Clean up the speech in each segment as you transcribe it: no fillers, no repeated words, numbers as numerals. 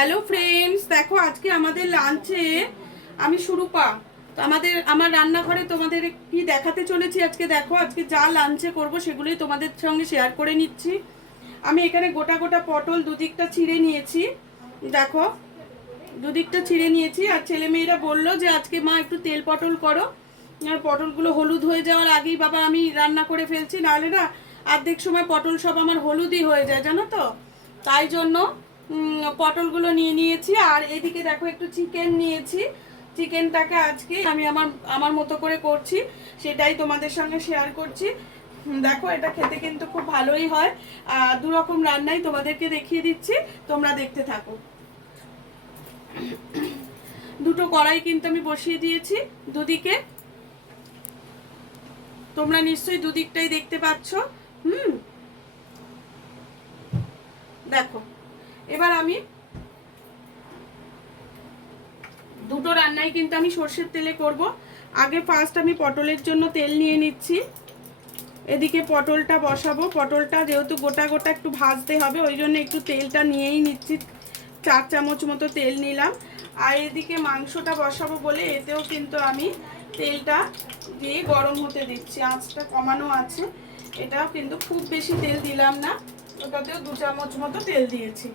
Hello friends, দেখো আজকে আমাদের লাঞ্চে আমি সুরূপা। তো আমার রান্নাঘরে তোমাদের কি দেখাতে চলেছি আজকে। দেখো আজকে যা লাঞ্চে করব সেগুলোই তোমাদের সঙ্গে শেয়ার করে নিচ্ছি। আমি এখানে গোটা গোটা পটল দুদিকটা ছিঁড়ে নিয়েছি। দেখো দুদিকটা ছিঁড়ে নিয়েছি। আর ছেলেমেয়েরা বললো যে আজকে মা একটু তেল পটল করো। আর পটলগুলো হলুদ হয়ে যাওয়ার আগেই বাবা আমি রান্না করে ফেলছি, নাহলে না অর্ধেক সময় পটল সব আমার হলুদই হয়ে যায়, জানো তো। তাই জন্য পটলগুলো নিয়ে নিয়েছি। আর এদিকে দেখো একটু চিকেন নিয়েছি। চিকেনটাকে আজকে আমি আমার আমার মতো করে করছি, সেটাই তোমাদের সঙ্গে শেয়ার করছি। দেখো এটা খেতে কিন্তু খুব ভালোই হয়। দু রকম রান্নাই তোমাদেরকে দেখিয়ে দিচ্ছি, তোমরা দেখতে থাকো। দুটো কড়াই কিন্তু আমি বসিয়ে দিয়েছি দুদিকে। তোমরা নিশ্চয়ই দুদিকটাই দেখতে পাচ্ছ। দেখো এবার আমি দুটো রান্নাই কিন্তু আমি সর্ষের তেলে করব। আগে ফার্স্ট আমি পটলের জন্য তেল নিয়ে নিচ্ছি। এদিকে পটলটা বসাবো। পটলটা যেহেতু গোটা গোটা একটু ভাজতে হবে, ওই জন্য একটু তেলটা নিয়েই নিচ্ছি। 4 চামচ মতো তেল নিলাম। আর এদিকে মাংসটা বসাবো বলে এতেও কিন্তু আমি তেলটা দিয়ে গরম হতে দিচ্ছি। আঁচটা কমানো আছে। এটাও কিন্তু খুব বেশি তেল দিলাম না, ওটাতেও 2 চামচ মতো তেল দিয়েছি।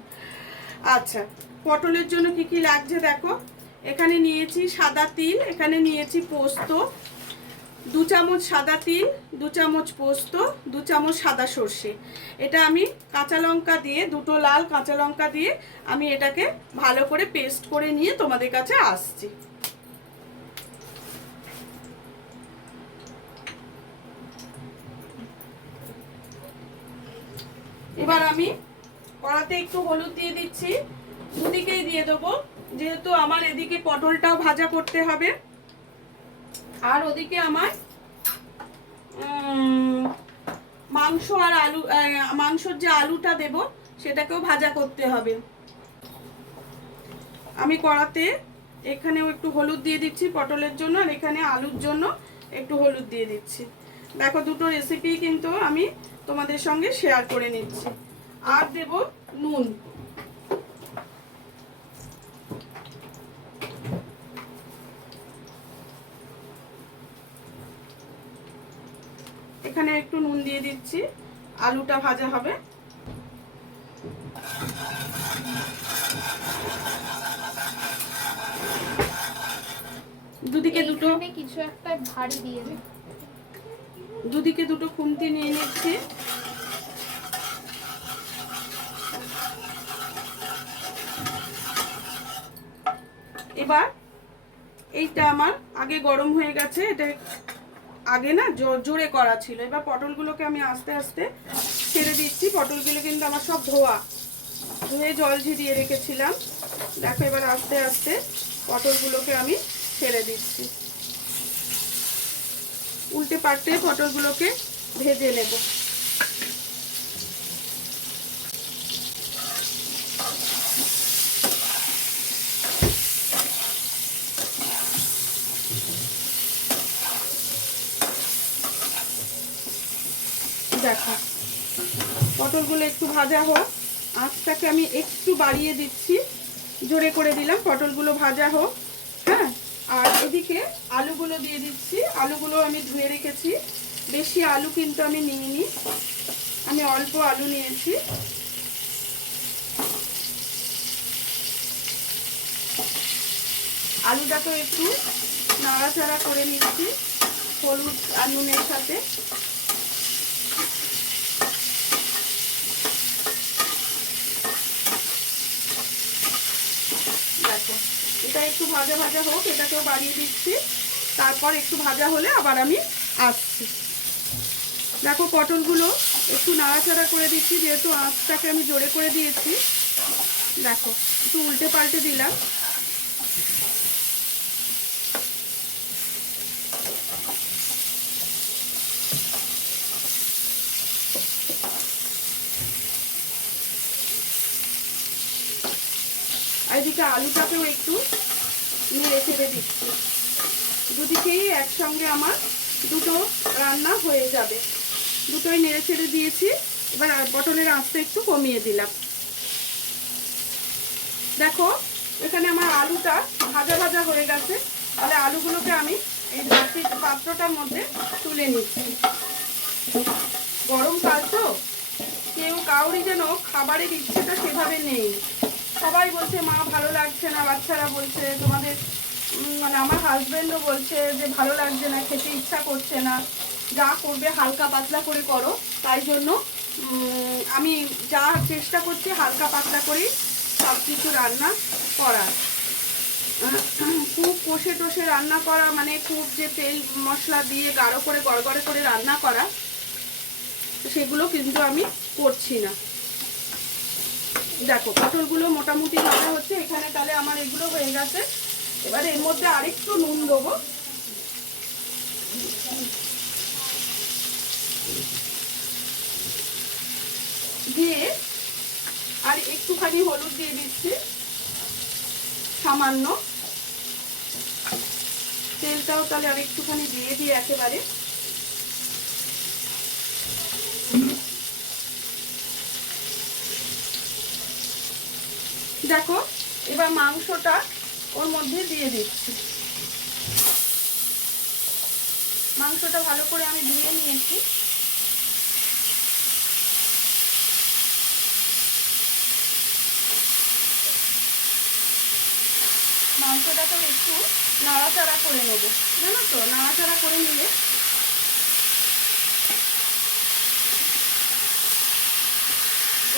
আচ্ছা, পটলের জন্য কি কি লাগছে দেখো। এখানে নিয়েছি সাদা তিল, এখানে নিয়েছি পোস্ত, 2 চামচ সাদা তিল, 2 চামচ পোস্ত, 2 চামচ সাদা সর্ষে। এটা আমি কাঁচা লঙ্কা দিয়ে, দুটো লাল কাঁচা লঙ্কা দিয়ে আমি এটাকে ভালো করে পেস্ট করে নিয়ে তোমাদের কাছে আসছি। এবার আমি কড়াতে একটু হলুদ দিয়ে দিচ্ছি, দুদিকেই দিয়ে দেবো, যেহেতু আমার এদিকে পটলটাও ভাজা করতে হবে। আর ওদিকে আমার মাংস আর আলু, মাংসর যে আলুটা দেব সেটাকেও ভাজা করতে হবে। আমি কড়াতে এখানেও একটু হলুদ দিয়ে দিচ্ছি পটলের জন্য, আর এখানে আলুর জন্য একটু হলুদ দিয়ে দিচ্ছি। দেখো দুটো রেসিপি কিন্তু আমি তোমাদের সঙ্গে শেয়ার করে নিচ্ছি। আর দেব নুন। এখানে একটু নুন দিয়ে দিচ্ছি, আলুটা ভাজা হবে। দুদিকে দুটো কিছু একটা ভারী দিয়ে দে। দুদিকে দুটো খুন্তি নিয়ে নিচ্ছি। এবার এইটা আমার আগে গরম হয়ে গেছে, এটা আগে না জোরে করা ছিল। এবার পটলগুলোকে আমি আস্তে আস্তে ছেড়ে দিচ্ছি। পটলগুলো কিন্তু আমার সব ধুয়ে জল ঝরিয়ে রেখেছিলাম। দেখো এবার আস্তে আস্তে পটলগুলোকে আমি ছেড়ে দিচ্ছি। উল্টে পাল্টে পটলগুলোকে ভেজে নেব। দেখো পটলগুলো একটু ভাজা হোক, আঁচটাকে আমি একটু বাড়িয়ে দিচ্ছি, জোরে করে দিলাম। পটলগুলো ভাজা হোক, হ্যাঁ। আর এদিকে আলুগুলো দিয়ে দিচ্ছি। আলুগুলো আমি ধুয়ে রেখেছি। বেশি আলু কিন্তু আমি নিইনি, আমি অল্প আলু নিয়েছি। আলুটাকে একটু নাড়াচাড়া করে নিচ্ছি হলুদ আর নুনের সাথে। দেখো এটা একটু ভাজা ভাজা হোক, এটাকেও বাড়িয়ে দিচ্ছি। তারপর একটু ভাজা হলে আবার আমি আসছি। দেখো পটলগুলো একটু নাড়াচাড়া করে দিচ্ছি, যেহেতু আঁচটাকে আমি জোরে করে দিয়েছি। দেখো একটু উল্টে পাল্টে দিলাম। আর এদিকে আলুটাকেও একটু নেড়ে চেড়ে দিচ্ছি। দুদিকেই একসঙ্গে আমার দুটো রান্না হয়ে যাবে। দুটোই নেড়ে ছেড়ে দিয়েছি। এবার পটলের আঁচটা একটু কমিয়ে দিলাম। দেখো এখানে আমার আলুটা ভাজা ভাজা হয়ে গেছে। তাহলে আলুগুলোকে আমি এই পাত্রটার মধ্যে তুলে নিচ্ছি। গরমকাল তো কেউ কাউরি যেন খাবারের ইচ্ছেটা সেভাবে নেই। সবাই বলছে মা ভালো লাগছে না, বাচ্চারা বলছে, তোমাদের মানে আমার হাজব্যান্ডও বলছে যে ভালো লাগছে না, খেতে ইচ্ছা করছে না, যা করবে হালকা পাতলা করে করো। তাই জন্য আমি যা চেষ্টা করছি হালকা পাতলা করেই সব কিছু রান্না করার। খুব কষে টষে রান্না করা মানে খুব যে তেল মশলা দিয়ে গাঢ় করে গড়গড়ে করে রান্না করা, সেগুলো কিন্তু আমি করছি না। দেখো পটলগুলো মোটামুটি ভাজা হচ্ছে এখানে। তাহলে আমার এগুলো হয়ে গেছে। এবারে এর মধ্যে আরেকটু নুন দেবো, দিয়ে আর একটুখানি হলুদ দিয়ে দিচ্ছি সামান্য। তেলটাও তাহলে আর একটুখানি দিয়ে দিয়ে একেবারে দেখো। এবার মাংসটা ওর মধ্যে দিয়ে দিচ্ছি। মাংসটা ভালো করে আমি ধুয়ে নিয়েছি। মাংসটাকে একটু নাড়াচাড়া করে নেবো, জানো তো, নাড়াচাড়া করে নিলে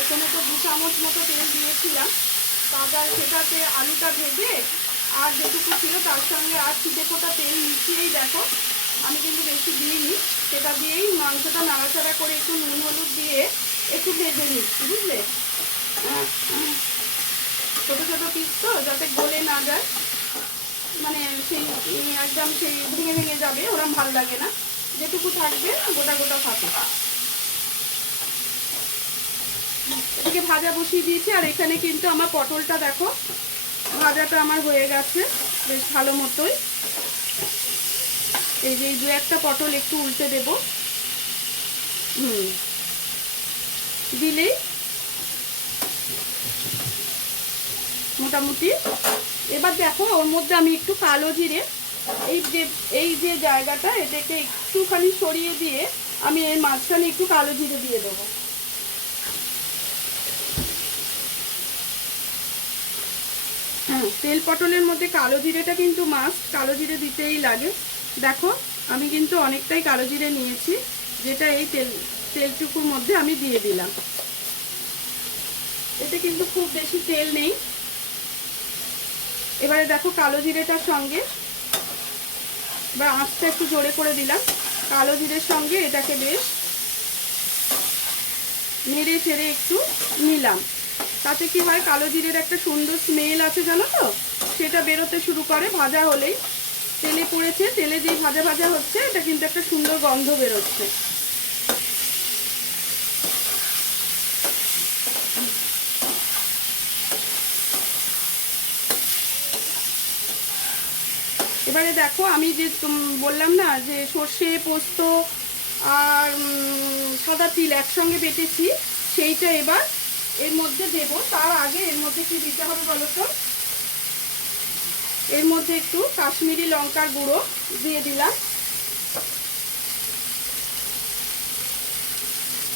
এখানে তো 2 চামচ মতো তেল দিয়েছিলাম। তারপর সেটাতে আলুটা ভেজে আর যেটুকু ছিল তার সঙ্গে আর ছিটে ফোটা তেল মিশিয়েই দেখো, আমি কিন্তু বেশি দিইনি, সেটা দিয়েই মাংসটা নাড়াচাড়া করে একটু নুন হলুদ দিয়ে একটু ভেজে নিচ্ছি, বুঝলে। ছোটো ছোটো পিস তো, যাতে গলে না যায়, মানে সেই একদম সেই ভেঙে ভেঙে যাবে ওরম ভালো লাগে না, যেটুকু থাকবে গোটা গোটা থাকে। এদিকে ভাজা বসিয়ে দিয়েছি। আর এখানে কিন্তু আমার পটলটা দেখো ভাজাটা আমার হয়ে গেছে বেশ ভালো মতোই। এই যে 2-1টা পটল একটু উল্টে দেব, দিলেই মোটামুটি। এবার দেখো ওর মধ্যে আমি একটু কালো জিরে, এই যে জায়গাটা এটাকে একটুখানি সরিয়ে দিয়ে আমি এর মাঝখানে একটু কালো জিরে দিয়ে দেবো। তেল পটলের মধ্যে কালো জিরেটা কিন্তু মাস্ট, কালো জিরে দিতেই লাগে। দেখো আমি কিন্তু অনেকটাই কালো জিরে নিয়েছি, যেটা এই তেলটুকুর মধ্যে আমি দিয়ে দিলাম। এতে কিন্তু খুব বেশি তেল নেই। এবারে দেখো কালো জিরেটার সঙ্গে, এবার আঁচটা একটু জোরে করে দিলাম, কালো জিরের সঙ্গে এটাকে বেশ নেড়ে চেড়ে একটু নিলাম। তাতে কি হয়, কালো জিরের একটা সুন্দর স্মেল আছে জানো তো, সেটা বেরোতে শুরু করে। ভাজা হলেই তেলে পড়েছে, তেলে দিয়ে ভাজা ভাজা হচ্ছে, এটা কিন্তু একটা সুন্দর গন্ধ বেরোচ্ছে। এবারে দেখো আমি যে বললাম না যে সর্ষে পোস্ত আর সাদা তিল একসঙ্গে বেটেছি, সেইটা এবার এর মধ্যে দেব। তার আগে এর মধ্যে কি দিতে হবে বলো তো, এর মধ্যে একটু কাশ্মীরি লঙ্কার গুঁড়ো দিয়ে দিলাম,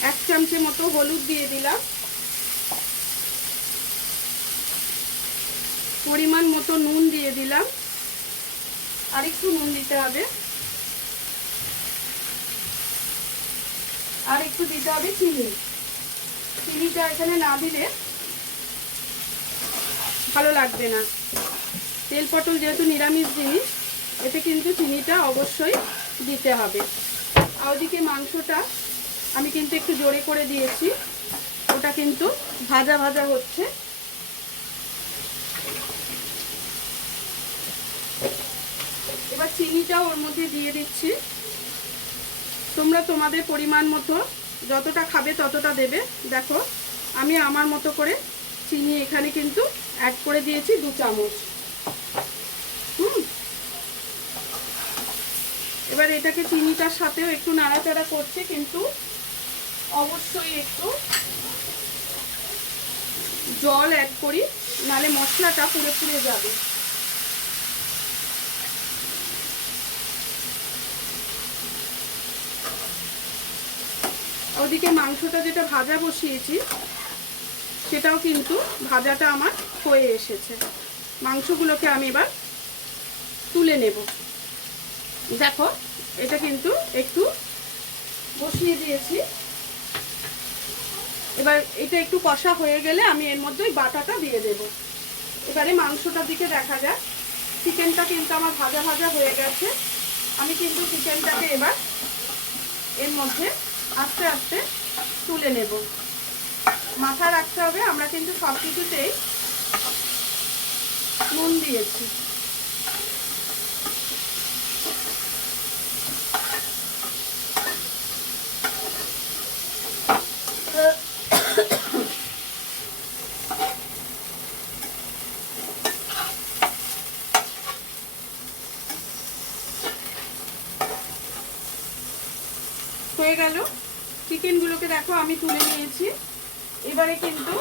1 চামচে মতো হলুদ দিয়ে দিলাম, পরিমাণ মতো নুন দিয়ে দিলাম, আর একটু নুন দিতে হবে, আর একটু দিতে হবে চিনি। চিনিটা এখানে না দিলে ভালো লাগবে না। তেল পটল যেহেতু নিরামিষ জিনিস, এতে কিন্তু চিনিটা অবশ্যই দিতে হবে। আর ওদিকে মাংসটা আমি কিন্তু একটু জোরে করে দিয়েছি, ওটা কিন্তু ভাজা ভাজা হচ্ছে। এবার চিনিটাও ওর মধ্যে দিয়ে দিচ্ছি। তোমরা তোমাদের পরিমাণ মতো যতটা খাবে ততটা দেবে। দেখো আমি আমার মতো করে চিনি এখানে কিন্তু অ্যাড করে দিয়েছি 2 চামচ। এবার এটাকে চিনিটার সাথেও একটু নাড়াচাড়া করছে, কিন্তু অবশ্যই একটু জল অ্যাড করি নালে মশলাটা পুড়ে পুড়ে যাবে। ওদিকে মাংসটা যেটা ভাজা বসিয়েছি সেটাও কিন্তু ভাজাটা আমার হয়ে এসেছে। মাংসগুলোকে আমি এবার তুলে নেব। দেখো এটা কিন্তু একটু বসিয়ে দিয়েছি। এবার এটা একটু কষা হয়ে গেলে আমি এর মধ্যে ওই বাটাটা দিয়ে দেব। এবারে মাংসটার দিকে দেখা যাক। চিকেনটা কিন্তু আমার ভাজা ভাজা হয়ে গেছে। আমি কিন্তু চিকেনটাকে এবার এর মধ্যে আস্তে আস্তে তুলে নেব। মাথায় রাখতে হবে আমরা কিন্তু সব কিছুতেই নুন দিয়েছি। হয়ে গেল। চিকেনগুলোকে দেখো আমি তুলে নিয়েছি। এবারে কিন্তু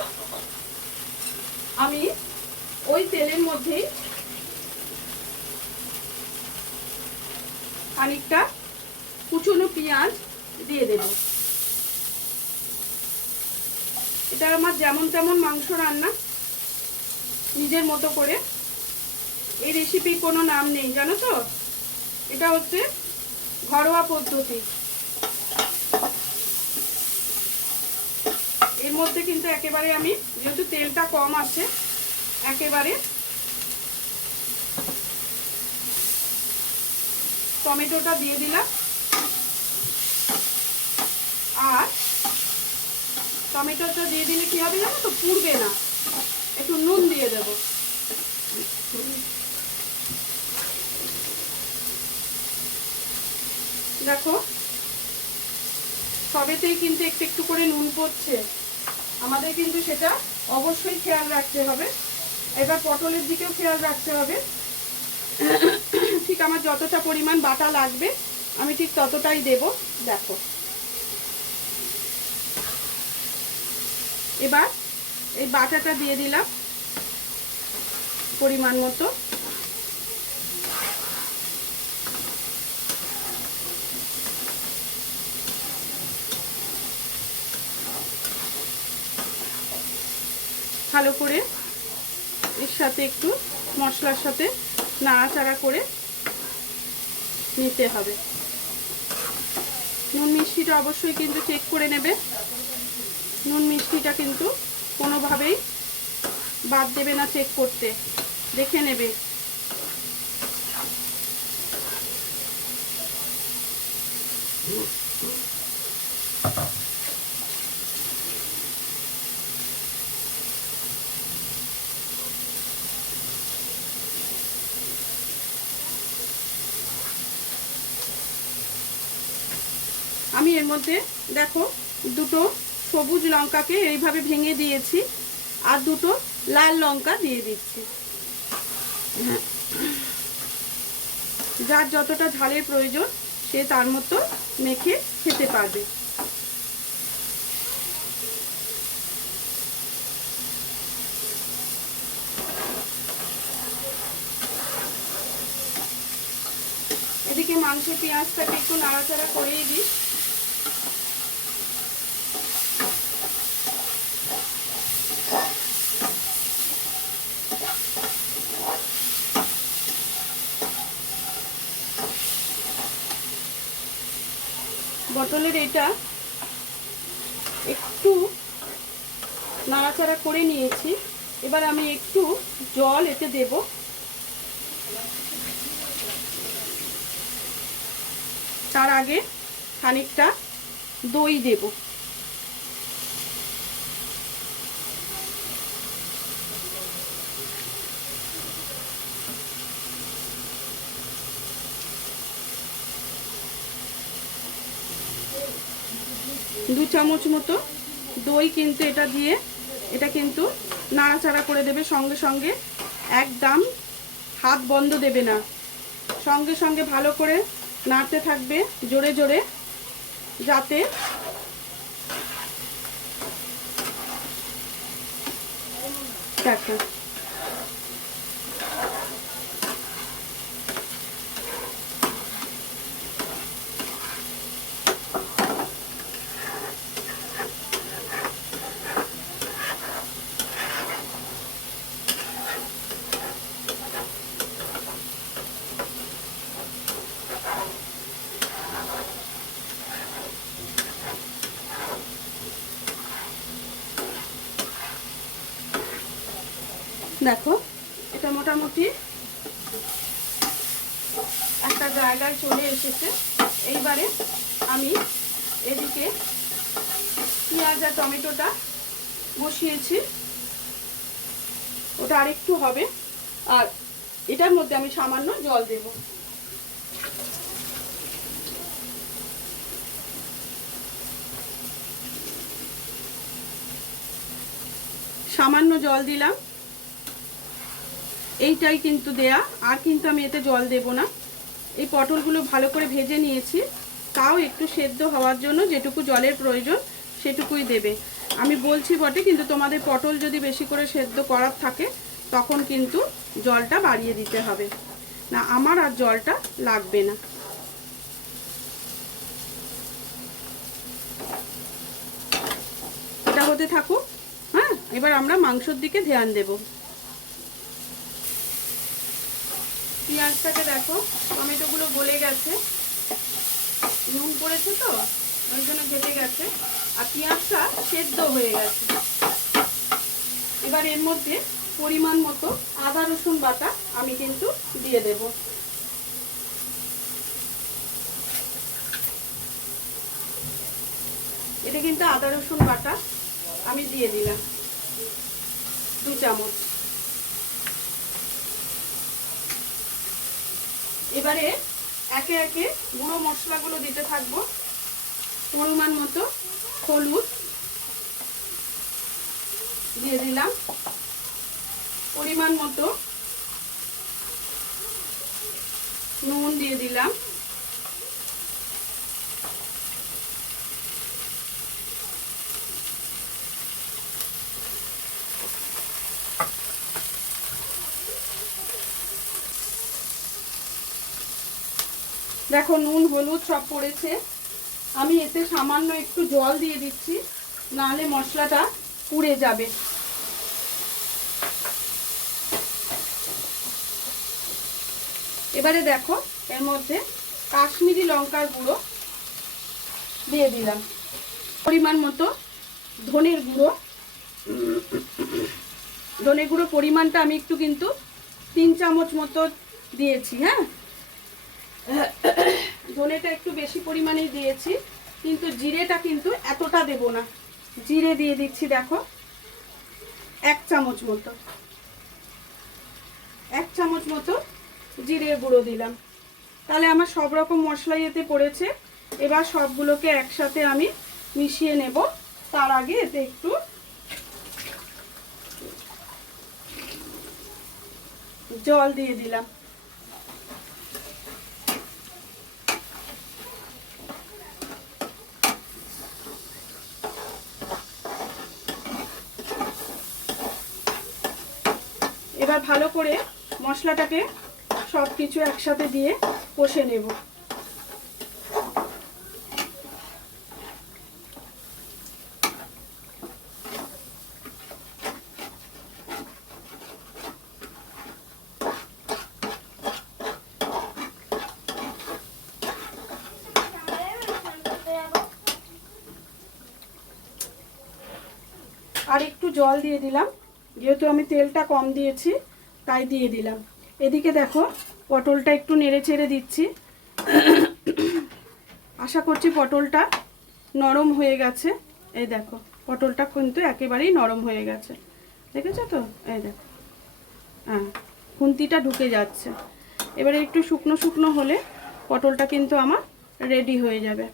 আমি ওই তেলের মধ্যেই খানিকটা কুচনো পেঁয়াজ দিয়ে দেব। এটা আমার যেমন তেমন মাংস রান্না, নিজের মতো করে। এই রেসিপির কোনো নাম নেই, জানো তো। এটা হচ্ছে ঘরোয়া পদ্ধতি। এর মধ্যে কিন্তু একেবারে আমি, যেহেতু তেলটা কম আছে, একেবারে টমেটোটা দিয়ে দিলাম। আর টমেটোটা দিয়ে দিলে কি হবে জানো তো, পুড়বে না। একটু নুন দিয়ে দেব। দেখো সবেতেই কিন্তু একটু একটু করে নুন পড়ছে। আমাদের কিন্তু সেটা অবশ্যই খেয়াল রাখতে হবে। এবার পটলের দিকেও খেয়াল রাখতে হবে। ঠিক আমার যতটা পরিমাণ বাটা লাগবে আমি ঠিক ততটাই দেব। দেখো এবার এই বাটাটা দিয়ে দিলাম পরিমাণ মতো। ভালো করে এর সাথে একটু মশলার সাথে নাড়াচাড়া করে নিতে হবে। নুন মিষ্টিটা অবশ্যই কিন্তু চেক করে নেবে। নুন মিষ্টিটা কিন্তু কোনোভাবেই বাদ দেবে না, চেক করতে দেখে নেবে। আমি এর মধ্যে দেখো দুটো সবুজ লঙ্কাকে এইভাবে ভেঙে দিয়েছি, আর দুটো লাল লঙ্কা দিয়ে দিচ্ছি। যার যতটা ঝালের প্রয়োজন সে তার মতো মেখে খেতে পারবে। এদিকে মাংসের পেঁয়াজটাকে একটু নাড়াচাড়া করেই দিই। পটলের এটা একটু নাড়াচাড়া করে নিয়েছি। এবার আমি একটু জল এতে দেব। তার আগে খানিকটা দই দেব। দু চামচ মতো দই কিন্তু এটা দিয়ে এটা কিন্তু নাড়াচাড়া করে দেবে। সঙ্গে সঙ্গে একদম হাত বন্ধ দেবে না, সঙ্গে সঙ্গে ভালো করে নাড়তে থাকবে জোরে জোরে, যাতে দেখো দেখো এটা মোটামুটি একটা জায়গায় চলে এসেছে। এইবারে আমি এদিকে পেঁয়াজ আর টমেটোটা বসিয়েছি, ওটা আরেকটু হবে। আর এটার মধ্যে আমি সামান্য জল দেব। সামান্য জল দিলাম, এইটাই কিন্তু দেয়া, আর কিন্তু আমি এতে জল দেব না। এই পটলগুলো ভালো করে ভেজে নিয়েছি, তাও একটু সেদ্ধ হওয়ার জন্য যেটুকু জলের প্রয়োজন সেটুকুই দেবে। আমি বলছি বটে, কিন্তু তোমাদের পটল যদি বেশি করে সেদ্ধ করার থাকে তখন কিন্তু জলটা বাড়িয়ে দিতে হবে, না আমার আর জলটা লাগবে না। এটা হতে থাকুক। হ্যাঁ, এবার আমরা মাংসর দিকে ধ্যান দেব। পেঁয়াজটাকে দেখো, টমেটোগুলো গলে গেছে, নুন পড়েছে তো ওই জন্য ঘেটে গেছে, আর পেঁয়াজটা সেদ্ধ হয়ে গেছে। এবার এর মধ্যে পরিমাণ মতো আদা রসুন বাটা আমি কিন্তু দিয়ে দেব। এটা কিন্তু আদা রসুন বাটা আমি দিয়ে দিলাম 2 চামচ। এবারে একে একে গুঁড়ো মশলাগুলো দিতে থাকবো। পরিমাণ মতো হলুদ দিয়ে দিলাম, পরিমাণ মতো নুন দিয়ে দিলাম, দেখো নুন হলুদ সব পড়েছে। আমি এতে সামান্য একটু জল দিয়ে দিচ্ছি, নাহলে মশলাটা পুড়ে যাবে। এবারে দেখো এর মধ্যে কাশ্মীরি লঙ্কার গুঁড়ো দিয়ে দিলাম, পরিমাণ মতো ধনের গুঁড়ো। ধনে গুঁড়ো পরিমাণটা আমি একটু কিন্তু 3 চামচ মতো দিয়েছি। হ্যাঁ, ধনেটা একটু বেশি পরিমাণেই দিয়েছি, কিন্তু জিরেটা কিন্তু এতটা দেব না। জিরে দিয়ে দিচ্ছি দেখো 1 চামচ মতো, 1 চামচ মতো জিরে গুঁড়ো দিলাম। তাহলে আমার সব রকম মশলাই এতে পড়েছে। এবার সবগুলোকে একসাথে আমি মিশিয়ে নেব। তার আগে এতে একটু জল দিয়ে দিলাম। এবার ভালো করে মশলাটাকে সব কিছু একসাথে দিয়ে কষে নেব। আর একটু জল দিয়ে দিলাম, যেহেতু আমি তেলটা কম দিয়েছি তাই দিয়ে দিলাম। এদিকে দেখো পটলটা একটু নেড়ে চেড়ে দিচ্ছি। আশা করছি পটলটা নরম হয়ে গেছে। এই দেখো পটলটা কিন্তু একেবারেই নরম হয়ে গেছে, দেখেছো তো? এই দেখো, হ্যাঁ, খুন্তিটা ঢুকে যাচ্ছে। এবারে একটু শুকনো শুকনো হলে পটলটা কিন্তু আমার রেডি হয়ে যাবে।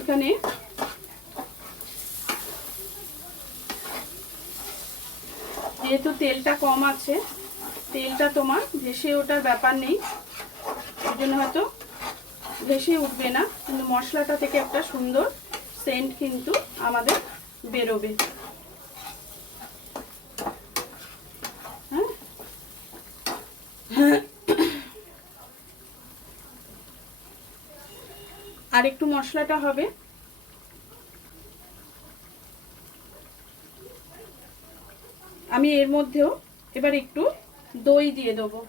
এখানে যেহেতু তেলটা কম আছে, তেলটা তোমার ভেসে ওঠার ব্যাপার নেই, ওই জন্য হয়তো ভেসে উঠবে না, কিন্তু মশলাটা থেকে একটা সুন্দর সেন্ট কিন্তু আমাদের বেরোবে। হ্যাঁ, আর একটু মশলাটা হবে। আমি এর মধ্যেও এবার একটু দই দিয়ে দেবো।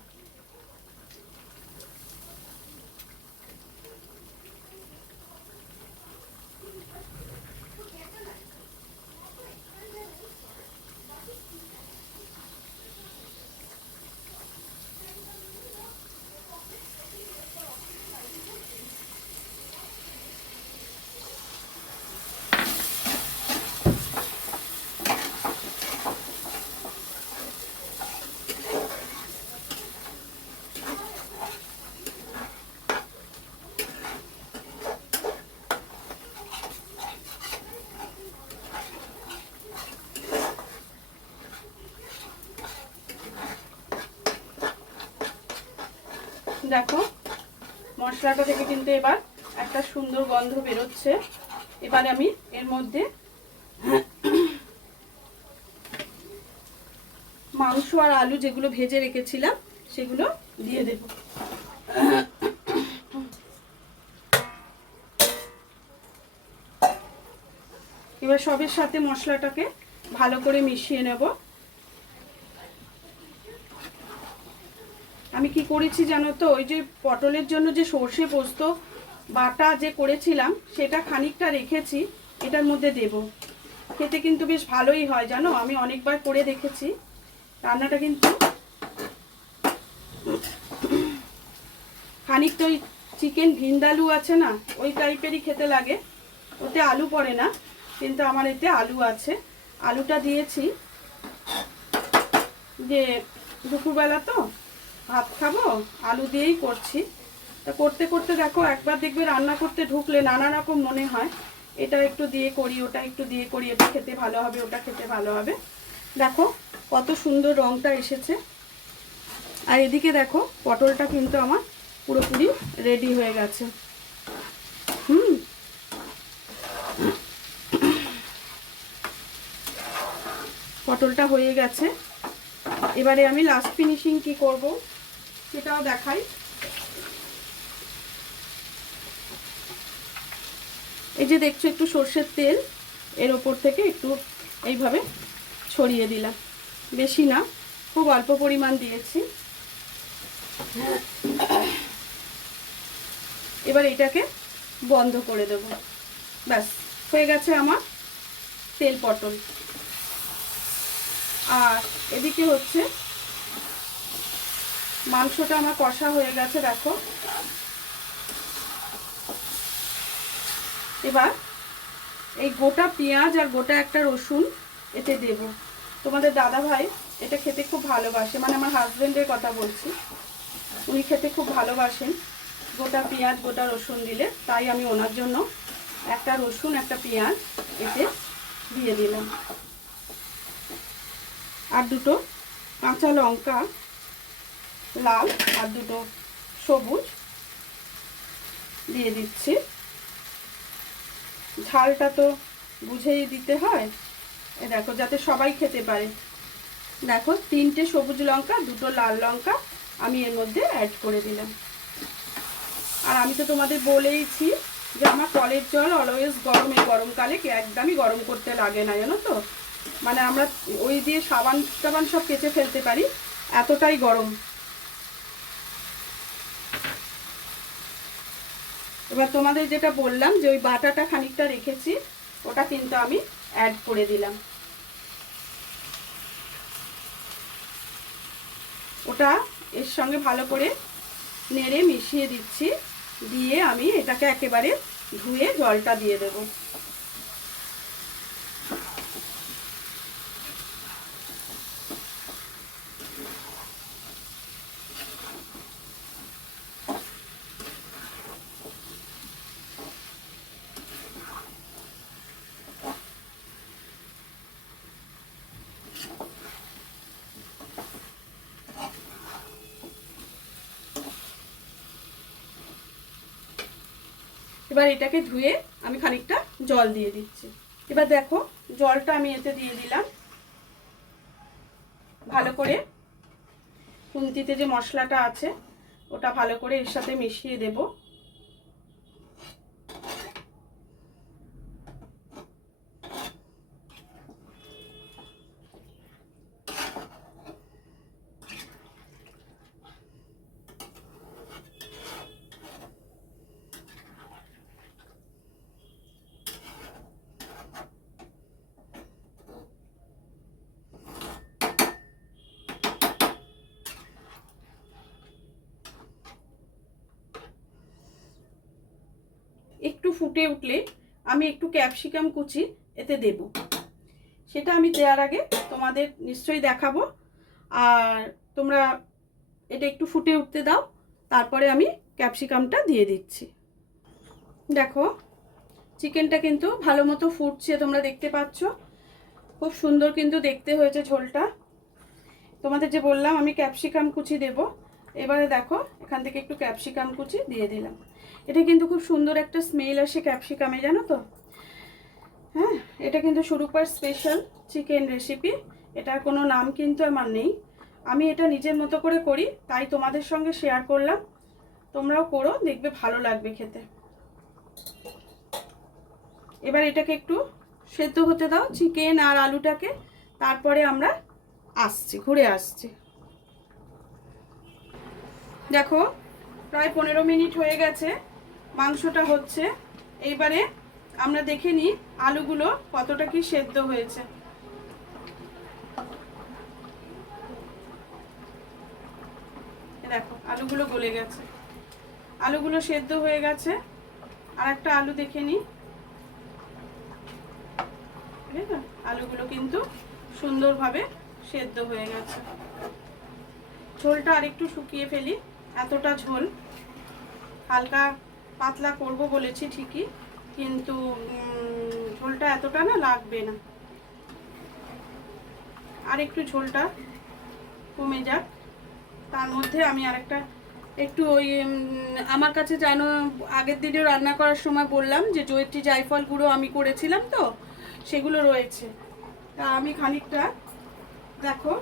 দেখো মশলাটা থেকে কিন্তু এবার একটা সুন্দর গন্ধ বেরোচ্ছে। এবার আমি এর মধ্যে মাংস আর আলু যেগুলো ভেজে রেখেছিলাম সেগুলো দিয়ে দেব। এবার সবের সাথে মশলাটাকে ভালো করে মিশিয়ে নেব। আমি কি করেছি জানো তো, ওই যে পটলের জন্য যে সর্ষে পোস্ত বাটা যে করেছিলাম সেটা খানিকটা রেখেছি, এটার মধ্যে দেব। খেতে কিন্তু বেশ ভালোই হয় জানো, আমি অনেকবার করে দেখেছি। রান্নাটা কিন্তু খানিকটা ওই চিকেন ভিন্দালু আছে না, ওই টাইপেরই খেতে লাগে। ওতে আলু পড়ে না, কিন্তু আমার এতে আলু আছে। আলুটা দিয়েছি যে দুপুরবেলা তো ভাত খাবো, আলু দিয়েই করছি। তা করতে করতে দেখো একবার দেখবে রান্না করতে ঢুকলে নানা রকম মনে হয়, এটা একটু দিয়ে করি, ওটা একটু দিয়ে করি, এটা খেতে ভালো হবে, ওটা খেতে ভালো হবে। দেখো কত সুন্দর রংটা এসেছে। আর এদিকে দেখো পটলটা কিন্তু আমার পুরোপুরি রেডি হয়ে গেছে। পটলটা হয়ে গেছে। এবারে আমি লাস্ট ফিনিশিং কি করব সেটাও দেখাই। এই যে দেখছো একটু সর্ষের তেল এর ওপর থেকে একটু এইভাবে ছড়িয়ে দিলাম, বেশি না, খুব অল্প পরিমাণ দিয়েছি। এবার এটাকে বন্ধ করে দেব। ব্যাস হয়ে গেছে আমার তেল পটল। আর এদিকে হচ্ছে মাংসটা আমার কষা হয়ে গেছে দেখো। এবার এই গোটা পেঁয়াজ আর গোটা একটা রসুন এতে দেব। তোমাদের দাদা ভাই এটা খেতে খুব ভালোবাসে, মানে আমার হাজবেন্ডের কথা বলছি, উনি খেতে খুব ভালোবাসেন গোটা পেঁয়াজ গোটা রসুন দিলে। তাই আমি ওনার জন্য একটা রসুন একটা পেঁয়াজ এতে দিয়ে দিলাম। আর দুটো কাঁচা লঙ্কা লাল আর দুটো সবুজ দিয়ে দিচ্ছি। ঝালটা তো বুঝেই দিতে হয়, এ দেখো যাতে সবাই খেতে পারে। দেখো 3টে সবুজ লঙ্কা 2টো লাল লঙ্কা আমি এর মধ্যে অ্যাড করে দিলাম। আর আমি তো তোমাদের বলেইছি যে আমার কলের জল অলওয়েজ গরম, এই গরমকালে একদমই গরম করতে লাগে না জানো তো, মানে আমরা ওই দিয়ে সাবান টাবান সব কেচে ফেলতে পারি, এতটাই গরম। এবার তোমাদের যেটা বললাম যে ওই বাটাটা খানিকটা রেখেছি, ওটা কিন্তু আমি অ্যাড করে দিলাম। ওটা এর সঙ্গে ভালো করে নেড়ে মিশিয়ে দিচ্ছি, দিয়ে আমি এটাকে একেবারে ধুয়ে জলটা দিয়ে দেব। এবার এটাকে ধুয়ে আমি খানিকটা জল দিয়ে দিচ্ছি। এবার দেখো জলটা আমি এতে দিয়ে দিলাম। ভালো করে খুন্তিতে যে মশলাটা আছে ওটা ভালো করে এর সাথে মিশিয়ে দেব। ফুটে উঠলে আমি একটু ক্যাপসিকাম কুচি এতে দেব। সেটা আমি দেওয়ার আগে তোমাদের নিশ্চয়ই দেখাবো। আর তোমরা এটা একটু ফুটে উঠতে দাও, তারপরে আমি ক্যাপসিকামটা দিয়ে দিচ্ছি। দেখো চিকেনটা কিন্তু ভালো মতো ফুটছে, তোমরা দেখতে পাচ্ছ। খুব সুন্দর কিন্তু দেখতে হয়েছে ঝোলটা। তোমাদের যে বললাম আমি ক্যাপসিকাম কুচি দেব, এবারে দেখো এখান থেকে একটু ক্যাপসিকাম কুচি দিয়ে দিলাম। এটা কিন্তু খুব সুন্দর একটা স্মেল আসে ক্যাপসিকামে, জানো তো। হ্যাঁ, এটা কিন্তু সুরূপার স্পেশাল চিকেন রেসিপি। এটার কোনো নাম কিন্তু আমার নেই, আমি এটা নিজের মতো করে করি, তাই তোমাদের সঙ্গে শেয়ার করলাম। তোমরাও করো, দেখবে ভালো লাগবে খেতে। এবার এটাকে একটু সেদ্ধ হতে দাও, চিকেন আর আলুটাকে, তারপরে আমরা ঘুরে আসছি। দেখো প্রায় 15 মিনিট হয়ে গেছে, মাংসটা হচ্ছে। এইবারে আমরা দেখে নিই আলুগুলো কতটা কি সেদ্ধ হয়েছে। দেখো আলুগুলো গলে গেছে, আলুগুলো সেদ্ধ হয়ে গেছে। আর একটা আলু দেখে নিই। আলুগুলো কিন্তু সুন্দরভাবে সেদ্ধ হয়ে গেছে। ঝোলটা আরেকটু শুকিয়ে ফেলি, এতটা ঝোল হালকা পাতলা করব বলেছি ঠিকই, কিন্তু ঝোলটা এতটা না লাগবে না, আর একটু ঝোলটা কমে যাক। তার মধ্যে আমি আরেকটা একটু ওই আমার কাছে জানো আগের দিনেও রান্না করার সময় বললাম যে জয়িত্রী জায়ফল গুঁড়ো আমি করেছিলাম, তো সেগুলো রয়েছে। তা আমি খানিকটা দেখো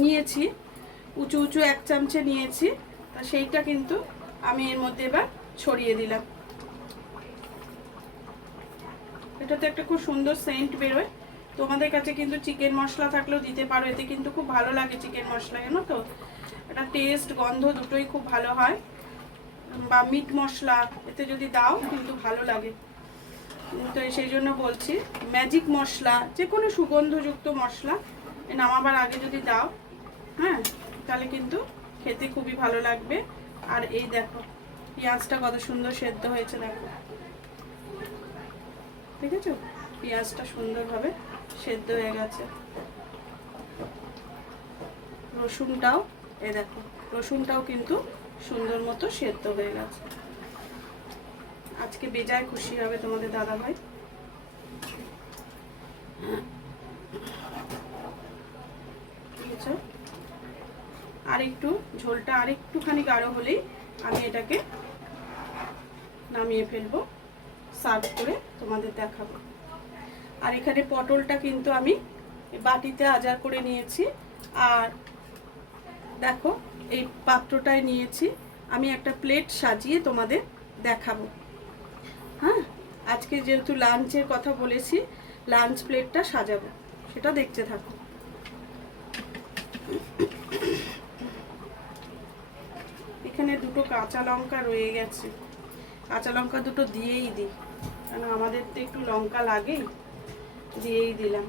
নিয়েছি, উঁচু উঁচু 1 চামচে নিয়েছি। তা সেইটা কিন্তু আমি এর মধ্যে এবার ছড়িয়ে দিলাম। এটাতে একটা খুব সুন্দর সেন্ট বেরোয়। তোমাদের কাছে কিন্তু চিকেন মশলা থাকলেও দিতে পারো, এতে কিন্তু খুব ভালো লাগে চিকেন মশলা, জানো তো। এটা টেস্ট গন্ধ দুটোই খুব ভালো হয়। বা মিট মশলা এতে যদি দাও কিন্তু ভালো লাগে। তো সেই জন্য বলছি ম্যাজিক মশলা, যে কোনো সুগন্ধযুক্ত মশলা নামাবার আগে যদি দাও, হ্যাঁ, তাহলে কিন্তু খেতে খুবই ভালো লাগবে। আর এই দেখো পেঁয়াজটা কত সুন্দর সেদ্ধ হয়েছে, দেখো ঠিক আছে, পেঁয়াজটা সুন্দরভাবে সেদ্ধ হয়ে গেছে। রসুনটাও এই দেখো, রসুনটাও কিন্তু সুন্দর মতো সেদ্ধ হয়ে গেছে। আজকে বেজায় খুশি হবে তোমাদের দাদা ভাই। ঠিক আছে, আর একটু ঝোলটা আর একটুখানি গাঢ় হলেই আমি এটাকে নামিয়ে ফেলবো, সার্ভ করে তোমাদের দেখাবো। আর এখানে পটলটা কিন্তু আমি বাটিতে আজার করে নিয়েছি। আর দেখো এই পাত্রটায় নিয়েছি, আমি একটা প্লেট সাজিয়ে তোমাদের দেখাবো। হ্যাঁ, আজকে যেহেতু লাঞ্চের কথা বলেছি, লাঞ্চ প্লেটটা সাজাবো, সেটা দেখতে থাকো। এখানে দুটো কাঁচা লঙ্কা রয়ে গেছে, কাঁচা লঙ্কা দুটো দিয়েই দিই, কেন আমাদের তো একটু লঙ্কা লাগেই, দিয়েই দিলাম।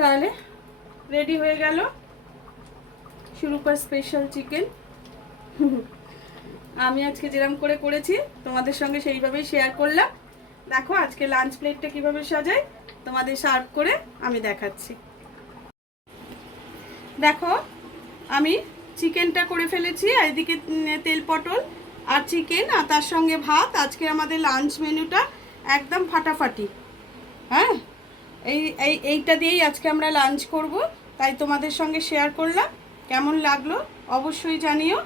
তাহলে রেডি হয়ে গেল সুরূপার স্পেশাল চিকেন। আমি আজকে যেরকম করে করেছি তোমাদের সঙ্গে সেইভাবেই শেয়ার করলাম। দেখো আজকে লাঞ্চ প্লেটটা কিভাবে সাজাই তোমাদের সার্ভ করে আমি দেখাচ্ছি। দেখো আমি চিকেনটা করে ফেলেছি, আর এদিকে তেল পটল আর চিকেন, আর তার সঙ্গে ভাত। আজকে আমাদের লাঞ্চ মেনুটা একদম ফাটাফাটি। হ্যাঁ, এইটা দিয়েই আজকে আমরা লাঞ্চ করব, তাই তোমাদের সঙ্গে শেয়ার করলাম। কেমন লাগলো অবশ্যই জানিও।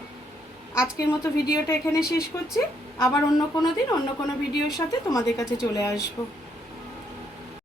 আজকের মতো ভিডিওটা এখানে শেষ করছি, আবার অন্য কোনো দিন অন্য কোনো ভিডিওর সাথে তোমাদের কাছে চলে আসবো।